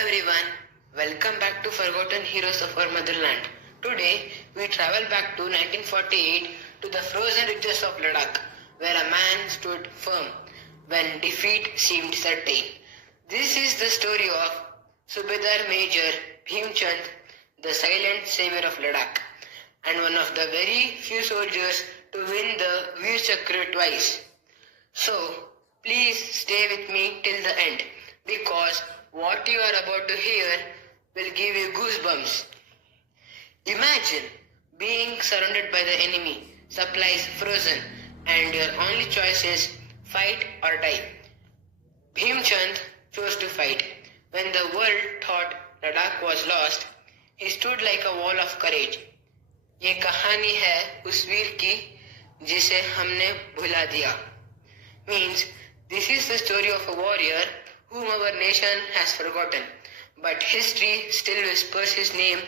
everyone, welcome back to Forgotten Heroes of our Motherland. Today we travel back to 1948 to the frozen ridges of Ladakh, where a man stood firm when defeat seemed certain. This is the story of Subedar Major Bhimchand, the silent savior of Ladakh, and one of the very few soldiers to win the Veer Chakra twice. So, please stay with me till the end, because what you are about to hear will give you goosebumps. Imagine being surrounded by the enemy, supplies frozen, and your only choice is fight or die. Bhimchand chose to fight. When the world thought Ladakh was lost, he stood like a wall of courage. ये कहानी है उस वीर की जिसे हमने भुला दिया. Means this is the story of a warrior whom our nation has forgotten, but history still whispers his name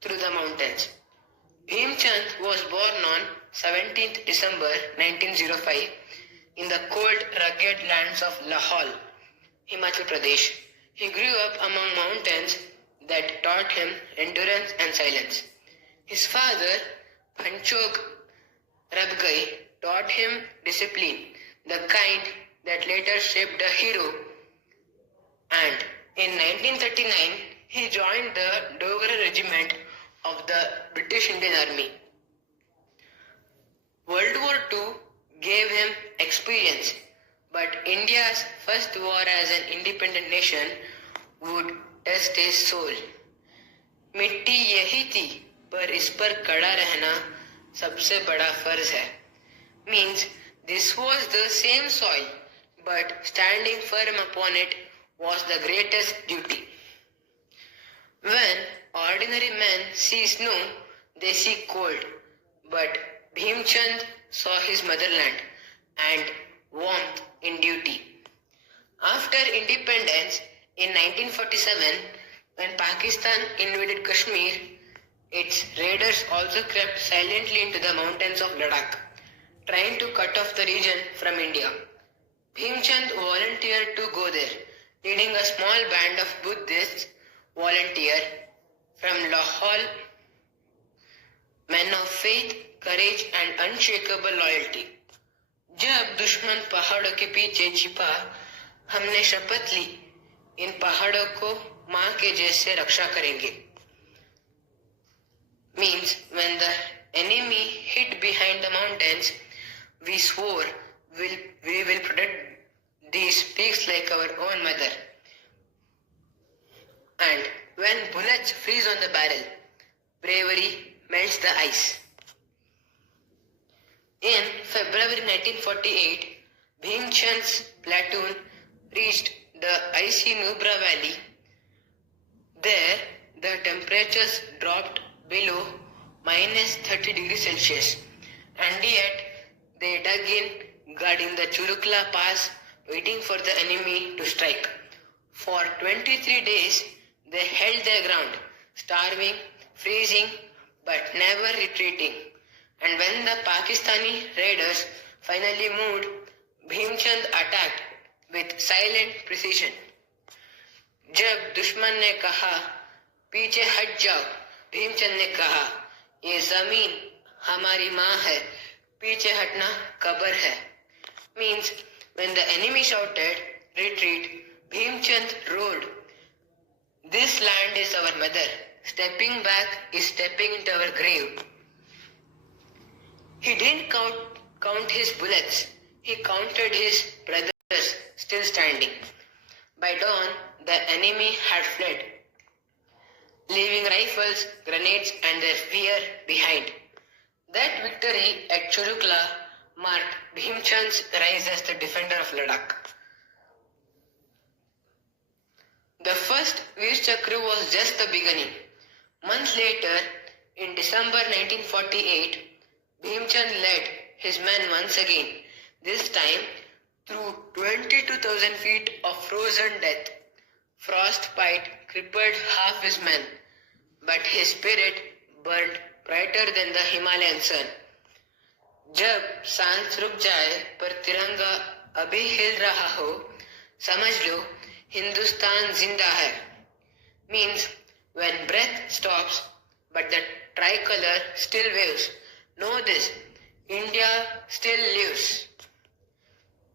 through the mountains. Bhimchand was born on 17th December 1905 in the cold, rugged lands of Lahaul, Himachal Pradesh. He grew up among mountains that taught him endurance and silence. His father, Panchok Rabgai, taught him discipline, the kind that later shaped a hero. And in 1939, he joined the Dogra Regiment of the British Indian Army. World War II gave him experience, but India's first war as an independent nation would test his soul. मिट्टी यही थी, पर इस पर कड़ा रहना सबसे बड़ा फर्ज है. Means this was the same soil, but standing firm upon it was the greatest duty. When ordinary men see snow, they see cold, but Bhimchand saw his motherland and warmth in duty. After independence in 1947, when Pakistan invaded Kashmir, its raiders also crept silently into the mountains of Ladakh, trying to cut off the region from India. Bhimchand volunteered to go there, leading a small band of Buddhists volunteer from Lahaul, men of faith, courage and unshakable loyalty. जब दुश्मन पहाड़ों के पीछे छिपा, हमने शपथ ली, इन पहाड़ों को माँ के जैसे रक्षा करेंगे. Means when the enemy hid behind the mountains, we swore we will protect these peaks like our own mother. And when bullets freeze on the barrel, bravery melts the ice. In February 1948, Bhimchand's platoon reached the icy Nubra Valley. There, the temperatures dropped below minus 30 degrees Celsius, and yet they dug in, guarding the Churukla Pass, waiting for the enemy to strike. For 23 days, they held their ground, starving, freezing, but never retreating. And when the Pakistani raiders finally moved, Bhimchand attacked with silent precision. जब दुश्मन ने कहा, पीछे हट जाओ, भीमचंद ने कहा, ये जमीन हमारी माँ है, पीछे हटना कब्र है. Means when the enemy shouted, retreat, Bhimchand roared, this land is our mother. Stepping back is stepping into our grave. He didn't count his bullets. He counted his brothers still standing. By dawn, the enemy had fled, leaving rifles, grenades and their fear behind. That victory at Churukla marked Bhimchand's rise as the defender of Ladakh. The first Veer Chakra was just the beginning. Months later, in December 1948, Bhimchand led his men once again, this time through 22,000 feet of frozen death. Frostbite crippled half his men, but his spirit burned brighter than the Himalayan sun. जब सांस रुक जाए पर तिरंगा अभी हिल रहा हो, समझ लो हिंदुस्तान जिंदा है. means when breath stops but the tricolor still waves. Know this, India still lives.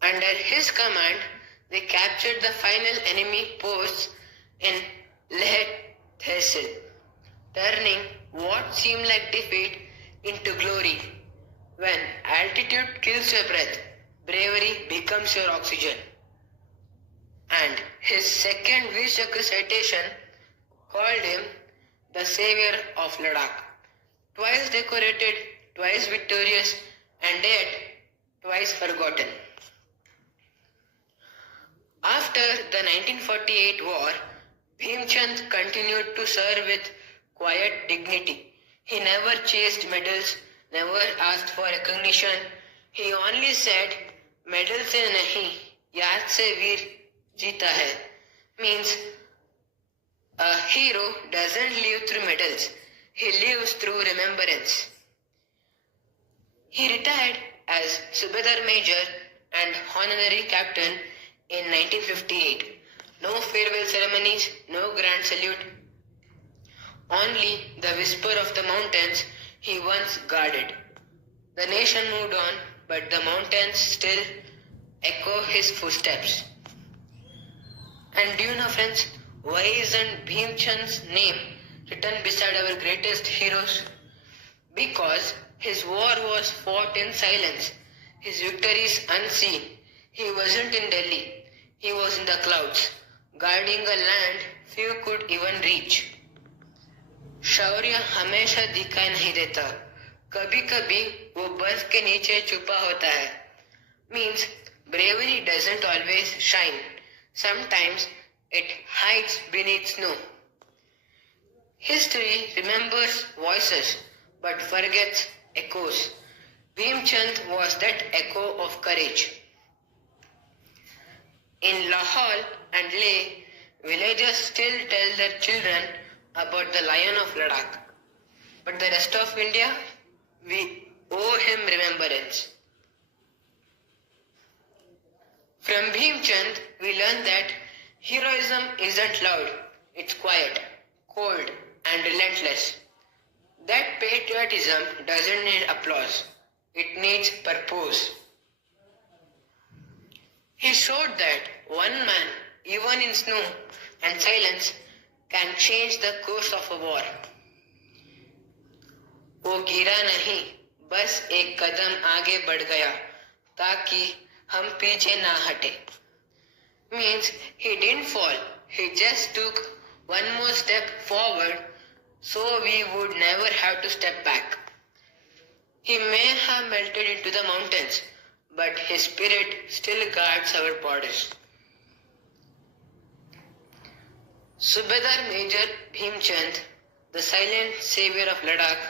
Under his command, they captured the final enemy posts in Leh Tehsil, turning what seemed like defeat into glory. When altitude kills your breath, bravery becomes your oxygen. And his second Veer Chakra citation called him the savior of Ladakh. Twice decorated, twice victorious, and yet twice forgotten. After the 1948 war, Bhimchand continued to serve with quiet dignity. He never chased medals, never asked for recognition. He only said, medal se nahi, yaad se veer jeeta hai. Means, a hero doesn't live through medals, he lives through remembrance. He retired as Subedar Major and Honorary Captain in 1958. No farewell ceremonies, no grand salute. Only the whisper of the mountains he once guarded. The nation moved on, but the mountains still echo his footsteps. And do you know, friends, why isn't Bhimchand's name written beside our greatest heroes? Because his war was fought in silence, his victories unseen. He wasn't in Delhi, he was in the clouds, guarding a land few could even reach. शौर्य हमेशा दिखाई नहीं देता, कभी कभी वो बर्फ के नीचे छुपा होता है. Means bravery doesn't always shine. Sometimes it hides beneath snow. History remembers voices but forgets echoes. Bhimchand was that echo of courage. In Lahore and Leh, villagers still tell their children about the Lion of Ladakh. But the rest of India, we owe him remembrance. From Bhimchand, we learn that heroism isn't loud, it's quiet, cold, and relentless. That patriotism doesn't need applause, it needs purpose. He showed that one man, even in snow and silence, can change the course of a war. वो गिरा नहीं, बस एक कदम आगे बढ़ गया, ताकि हम पीछे ना हटे. Means he didn't fall, he just took one more step forward, so we would never have to step back. He may have melted into the mountains, but his spirit still guards our borders. Subedar Major Bhimchand, the silent savior of Ladakh,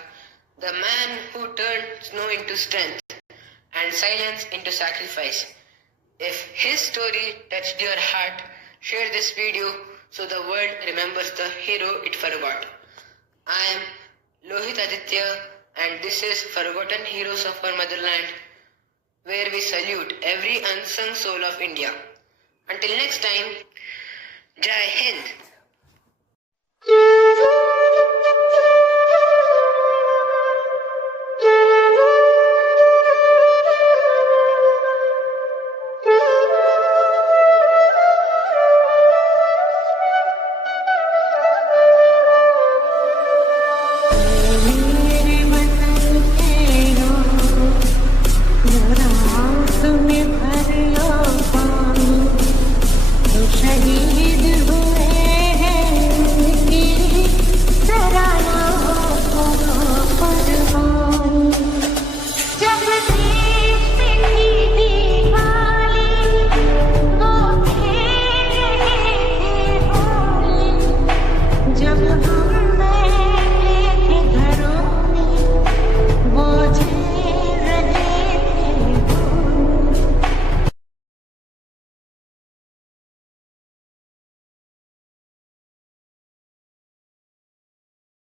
the man who turned snow into strength and silence into sacrifice. If his story touched your heart, share this video so the world remembers the hero it forgot. I am Lohit Aditya and this is Forgotten Heroes of our Motherland, where we salute every unsung soul of India. Until next time, Jai Hind.